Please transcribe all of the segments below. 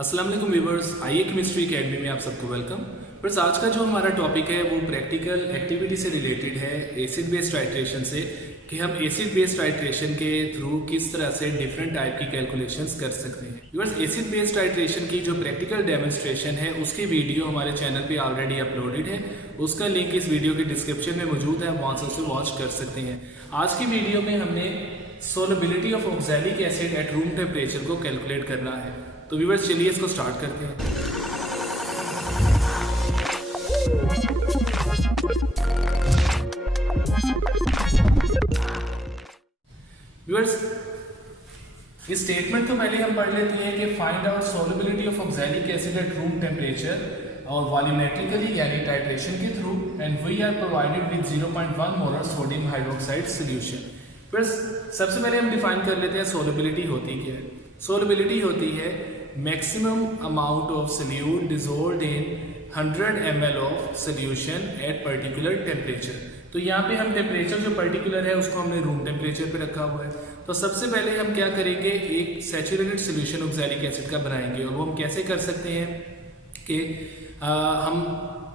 अस्सलाम वालेकुम व्यूवर्स, आईए केमिस्ट्री एकेडमी में आप सबको वेलकम। बस आज का जो हमारा टॉपिक है वो प्रैक्टिकल एक्टिविटी से रिलेटेड है, एसिड बेस्ड टाइट्रेशन से, कि हम एसिड बेस्ड टाइट्रेशन के थ्रू किस तरह से डिफरेंट टाइप की कैलकुलेशंस कर सकते हैं। व्यूवर्स, एसिड बेस्ड टाइट्रेशन की जो प्रैक्टिकल डेमोन्स्ट्रेशन है उसकी वीडियो हमारे चैनल पे ऑलरेडी अपलोडेड है। उसका लिंक इस वीडियो के डिस्क्रिप्शन में मौजूद है, आप वहां से उसे वॉच कर सकते हैं। आज की वीडियो में हमने solubility of oxalic acid at room temperature को कैलकुलेट करना है। तो व्यूअर्स चलिए इसको स्टार्ट करते हैं। व्यूअर्स, इस स्टेटमेंट को पहले हम पढ़ लेते हैं कि find out solubility of oxalic acid at room temperature और वॉल्यूमेट्रिकली यानी टाइट्रेशन के through, and we are provided with 0.1 molar sodium hydroxide solution. Friends, सबसे पहले हम डिफाइन कर लेते हैं सोलबिलिटी होती क्या है। सोलबिलिटी होती है maximum amount of solute dissolved in 100 ml of solution at particular temperature. तो यहाँ पे हम टेम्परेचर जो पर्टिकुलर है उसको हमने रूम टेम्परेचर पे रखा हुआ है। तो सबसे पहले हम क्या करेंगे, एक सैचुरेटेड सोल्यूशन ऑक्सैलिक एसिड का बनाएंगे। और वो हम कैसे कर सकते हैं कि हम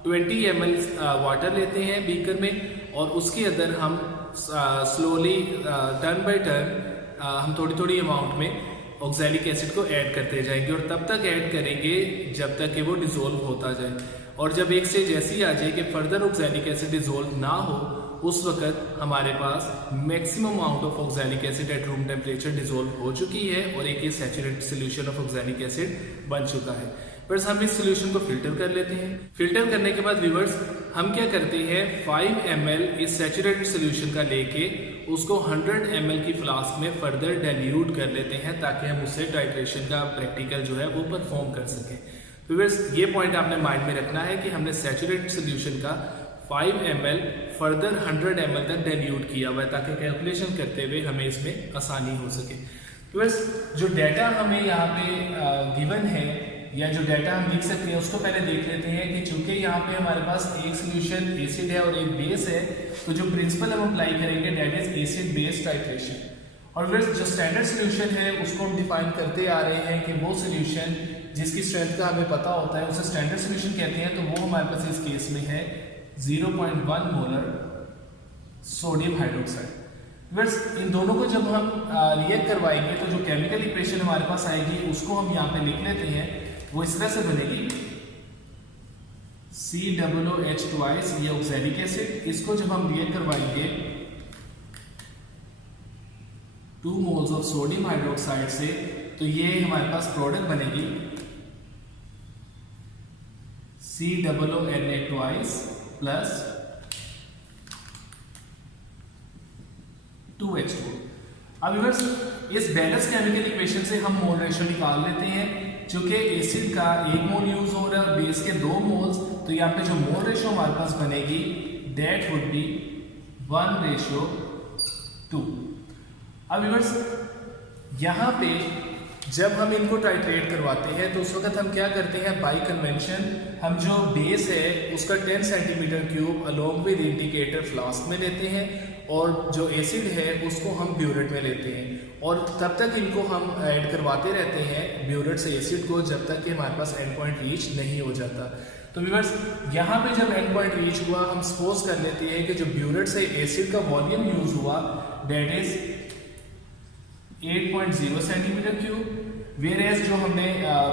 20 ml वाटर लेते हैं बीकर में, और उसके अंदर हम स्लोली टर्न बाय टर्न हम थोड़ी थोड़ी अमाउंट में ऑक्सैलिक एसिड को ऐड करते जाएंगे, और तब तक ऐड करेंगे जब तक कि वो डिसॉल्व होता जाए। और जब एक स्टेज ऐसी आ जाए कि फर्दर ऑक्सैलिक एसिड डिसॉल्व ना हो, उस वक्त हमारे पास maximum amount of oxalic acid at room temperature dissolve हो चुकी है और एक saturated solution of oxalic acid बन चुका है। बस हम इस सॉल्यूशन को फिल्टर कर लेते हैं। फिल्टर करने के बाद व्यूअर्स हम क्या करते हैं, 5 ml इस सैचुरेटेड सॉल्यूशन का लेके उसको 100 ml की फ्लास्क में फर्दर डाइल्यूट कर लेते हैं, ताकि हम उससे टाइट्रेशन का प्रैक्टिकल जो है वो परफॉर्म कर सकें। व्यूअर्स, ये पॉइंट आपने माइंड में रखना है कि हमने सैचुरेटेड सॉल्यूशन का 5 ml फर्दर 100 ml तक डाइल्यूट किया हुआ है, ताकि कैलकुलेशन करते हुए हमें इसमें आसानी हो सके। व्यूअर्स, जो डाटा हमें यहाँ पे गिवन है या जो डाटा हम लिख सकते हैं उसको पहले देख लेते हैं कि चूंकि यहाँ पे हमारे पास एक सोल्यूशन एसिड है और एक बेस है, तो जो प्रिंसिपल हम अप्लाई करेंगे that is acid base titration. और फिर जो स्टैंडर्ड सोल्यूशन है उसको हम डिफाइन करते आ रहे हैं कि वो सोल्यूशन जिसकी स्ट्रेंथ का हमें पता होता है उसे स्टैंडर्ड सोल्यूशन कहते हैं। तो वो हमारे पास इस केस में है 0.1 मोलर सोडियम हाइड्रोक्साइड। बस इन दोनों को जब हम रिएक्ट करवाएंगे तो जो केमिकल इक्वेशन हमारे पास आएगी उसको हम यहाँ पे लिख लेते हैं। वो इस तरह से बनेगी, COOH ट्वाइस, ये ऑक्सैलिक एसिड, इसको जब हम रिएक्ट करवाएंगे 2 मोल्स ऑफ सोडियम हाइड्रोक्साइड से, तो ये हमारे पास प्रोडक्ट बनेगी COONA ट्वाइस प्लस 2H2। अब व्यूअर्स, इस बैलेंस केमिकल इक्वेशन से हम मोल रेशियो निकाल लेते हैं। चूंकि एसिड का 1 मोल यूज हो रहा है और बेस के 2 मोल्स, तो यहाँ पे जो मोल रेशियो हमारे पास बनेगी दैट वुड बी 1:2। अब व्यूअर्स, यहाँ पे जब हम इनको टाइट्रेट करवाते हैं तो उस वक्त हम क्या करते हैं, बाय कन्वेंशन हम जो बेस है उसका 10 centimetre cube along with indicator flask में लेते हैं, और जो एसिड है उसको हम ब्यूरेट में लेते हैं, और तब तक इनको हम ऐड करवाते रहते हैं ब्यूरेट से एसिड को, जब तक कि हमारे पास एंड पॉइंट रीच नहीं हो जाता। तो व्यूअर्स, यहाँ पे जब एंड पॉइंट रीच हुआ, हम सपोज कर लेते हैं कि जो ब्यूरेट से एसिड का वॉल्यूम यूज हुआ that is 8.0 centimetre cube, whereas जो हमने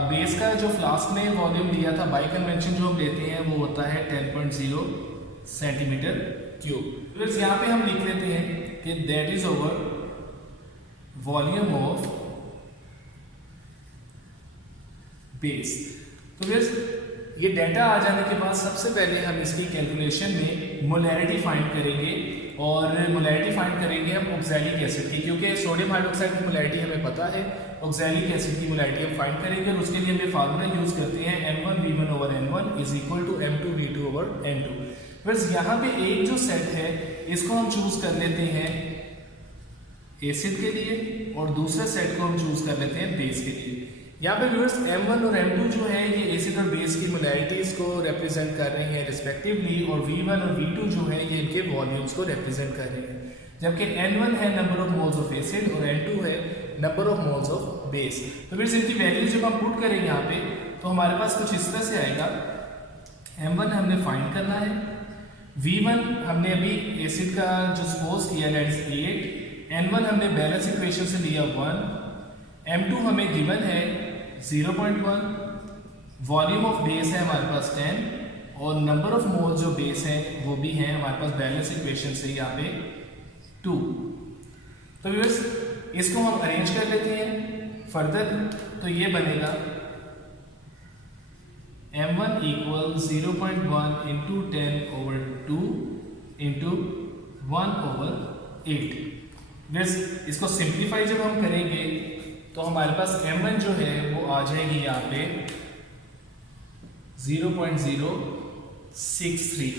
बेस का जो फ्लास्क में वॉल्यूम लिया था बाय कन्वेंशन जो हम लेते हैं वो होता है 10.0 सेंटीमीटर क्यूब। फिर यहाँ पे हम लिख लेते हैं कि that is over volume of base. तो फिर ये डाटा आ जाने के बाद सबसे पहले हम इसकी कैलकुलेशन में मोलैरिटी फाइंड करेंगे, और मोलैरिटी फाइंड करेंगे हम ऑक्सैलिक एसिड की, क्योंकि सोडियम हाइड्रोक्साइड की मोलैरिटी हमें पता है, ऑक्सैलिक एसिड की मोलैरिटी हम फाइंड करेंगे। और उसके लिए हम ये फार्मूला यूज करते हैं M1V1/N1 is equal to M2V2/N2। बस यहाँ पे एक जो सेट है इसको हम चूज कर लेते हैं एसिड के लिए, और दूसरे सेट को हम चूज कर लेते हैं बेस के लिए। यहाँ पे व्यूअर्स M1 और M2 जो है ये एसिड और बेस की मोलैरिटीज को रिप्रेजेंट कर रहे हैं रिस्पेक्टिवली, और V1 और V2 जो है ये इनके वॉल्यूम्स को रिप्रेजेंट कर रहे हैं। जबकि N1 है number of moles of acid और N2 है number of moles of base. तो फिर इनकी वैल्यू जब हम पुट करेंगे यहाँ पे तो हमारे पास कुछ इस तरह से आएगा। m1 हमने फाइंड करना है, v1 हमने अभी एसिड का जो सपोज किया दैट इज 8, n1 हमने बैलेंस इक्वेशन से लिया 1, m2 हमें गिवन है 0.1, वॉल्यूम ऑफ बेस है हमारे पास 10 और नंबर ऑफ मोल जो बेस है वो भी है हमारे पास बैलेंस इक्वेशन से यहाँ पे 2। तो व्यूअर्स इसको हम अरेंज कर लेते हैं फर्दर। तो ये बनेगा m1 equal 0.1 into 10/2 into 1/8। Viewers इसको सिंप्लीफाई जब हम करेंगे तो हमारे पास m1 जो है वो आ जाएगी यहाँ पे 0.063,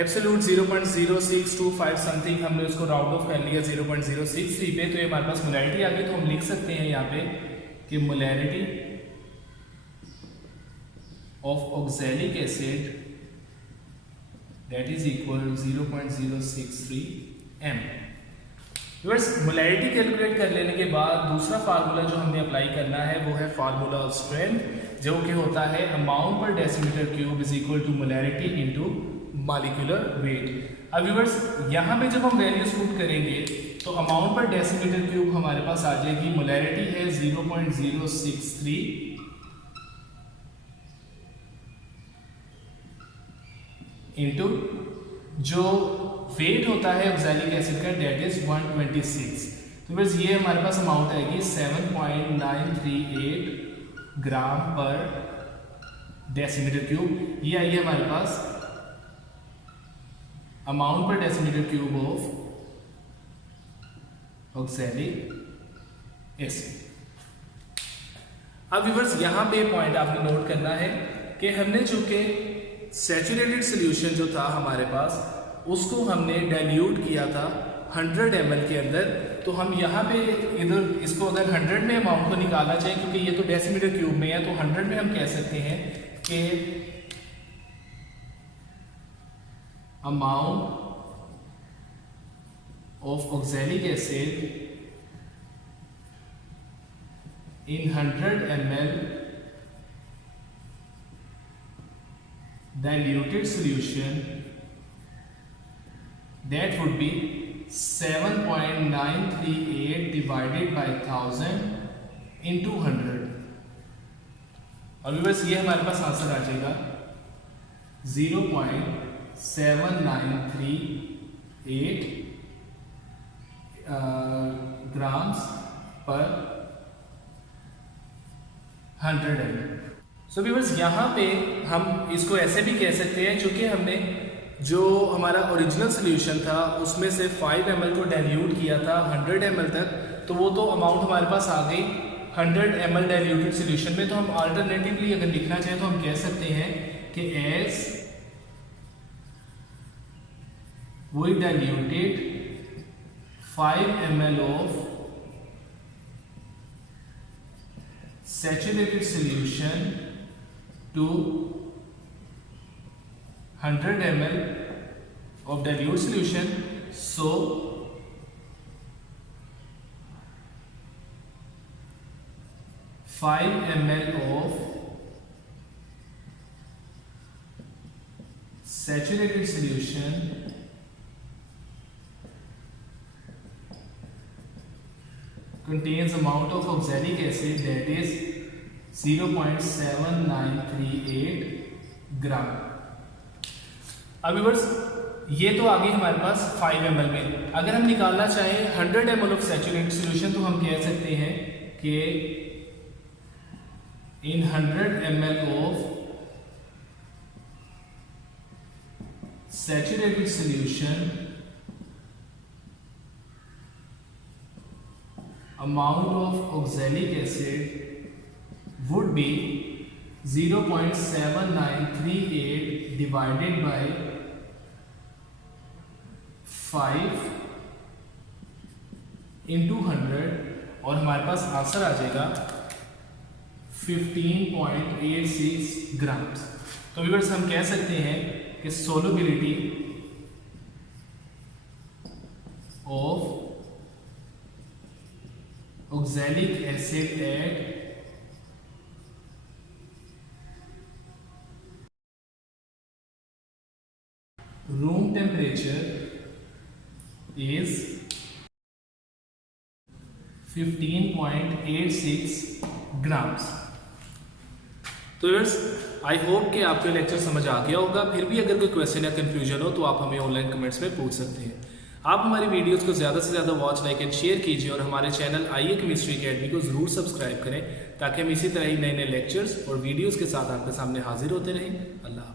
एब्सोल्यूट 0.0625 समथिंग हमने उसको राउंड ऑफ कर लिया 0.063 पे। तो ये हमारे पास मोलैरिटी आ गई। तो हम लिख सकते हैं यहाँ पे कि molarity of oxalic acid that is equal 0.063 m। Viewers molarity calculate कर लेने के बाद दूसरा फार्मूला जो हमने अप्लाई करना है वो है फार्मूला ऑफ स्ट्रेंथ, जो कि होता है अमाउंट पर decimetre cube is equal to molarity into molecular weight. अब व्यूअर्स यहाँ पे जब हम वैल्यूज पुट करेंगे तो अमाउंट पर डेसीमीटर क्यूब हमारे पास आ जाएगी, मोलैरिटी है 0.063 इंटू जो वेट होता है ऑक्सैलिक एसिड का दैट इज 126। तो बस ये हमारे पास अमाउंट आएगी 7.938 ग्राम पर डेसीमीटर क्यूब। ये आई है हमारे पास अमाउंट पर decimetre cube of oxalic acid. अब व्यूअर्स यहाँ पे पॉइंट आपने नोट करना है कि हमने चूंकि सैचुरेटेड सोल्यूशन जो था हमारे पास उसको हमने डाइल्यूट किया था 100 ml के अंदर। तो हम यहाँ पे इधर इसको अगर 100 में अमाउंट को निकालना चाहिए, क्योंकि ये तो डेसीमीटर क्यूब में है, तो 100 में हम कह सकते हैं कि amount of oxalic acid in 100 ml diluted solution that would be 7.938 divided by 1000 into 100। और बस ये हमारे पास आंसर आ जाएगा 0.7938 ग्राम्स पर 100 ml। सो व्यूअर्स यहाँ पे हम इसको ऐसे भी कह सकते हैं, चूंकि हमने जो हमारा ओरिजिनल सोल्यूशन था उसमें से 5 ml को डाइल्यूट किया था 100 ml तक, तो वो तो अमाउंट हमारे पास आ गई 100 ml डाइल्यूटेड सोल्यूशन में। तो हम अल्टरनेटिवली अगर लिखना चाहें तो हम कह सकते हैं कि as we diluted 5 ml of saturated solution to 100 ml of dilute solution, so 5 ml of saturated solution contains amount of oxalic acid that is 0.7938 ग्राम। अब व्यूअर्स ये तो आ गई हमारे पास 5 ml में। अगर हम निकालना चाहें 100 ml ऑफ सैचुरेटेड सॉल्यूशन तो हम कह सकते हैं कि इन 100 ml of saturated solution amount of oxalic acid would be 0.7938 divided by 5 into 100 और हमारे पास आंसर आ जाएगा 15.86 ग्राम्स। तो व्यूअर्स हम कह सकते हैं कि solubility of oxalic acid at room temperature is 15.86 grams। तो व्यूअर्स आई होप कि आपको लेक्चर समझ आ गया होगा। फिर भी अगर कोई क्वेश्चन या कंफ्यूजन हो तो आप हमें ऑनलाइन कमेंट्स में पूछ सकते हैं। आप हमारी वीडियोस को ज़्यादा से ज़्यादा वॉच, लाइक एंड शेयर कीजिए और हमारे चैनल आईए केमिस्ट्री अकेडमी को ज़रूर सब्सक्राइब करें ताकि हम इसी तरह ही नए नए लेक्चर्स और वीडियोस के साथ आपके सामने हाजिर होते रहें। अल्लाह।